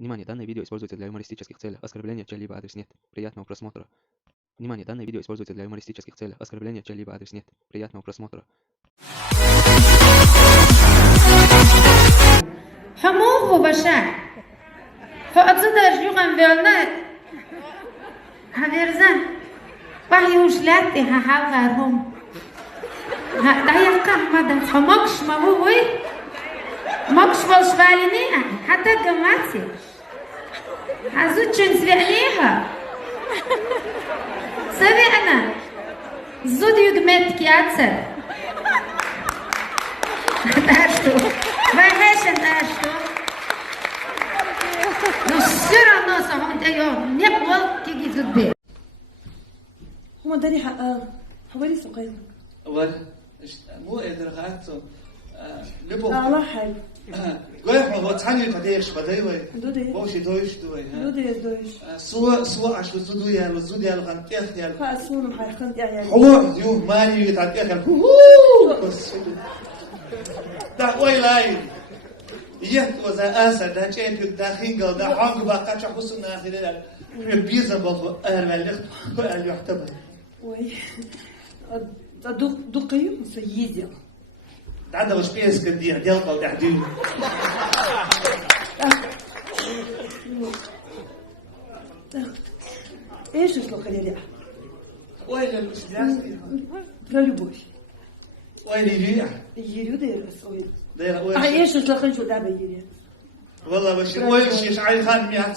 Внимание, данное видео используется для юмористических целей. Оскорбление чей-либо адрес нет. Приятного просмотра. Внимание, данное видео используется для юмористических целей. Оскорбление чей-либо адрес нет. Приятного просмотра. حموه وبشع فأتصدر جوغن بيالنا هبيرزن وحيوش لاتي هحاو غارهم دا يقع مدى فمكش مبوي مكش والشغاليني حتى قماتي هزو تشون سبعنيها سبعنا زود يقمت كياتسر تاشتو Вайхешен что? Но все равно самом деле не был тигизудбе. هو داري حوالي سقيم أول مو قادر قعدته لبو الله حي قايح هو تعني قديش بدايوي دودي بوشي دويش دوي دوش سوا عش بزودو يا لزود يا الغنتيخ يا فاسون محيخن يعني هو يوم مالي يتعديك بس ده ويلاي يهت وزا أسد ده جيت الداخل قال ده حاج بقى شخص ناخذ البيزا بقى أهل قال يحتمل وي دقيق مسيزة ده عنده مش بيس كدير ديال قال تحديد ايش اسلوك اللي وين الأسلاس برالبوش وين يريح يجيريو داير اسوي داير وين ايش اسلوك نشوف دابا يجيري والله باش وين شي شعير خان مياه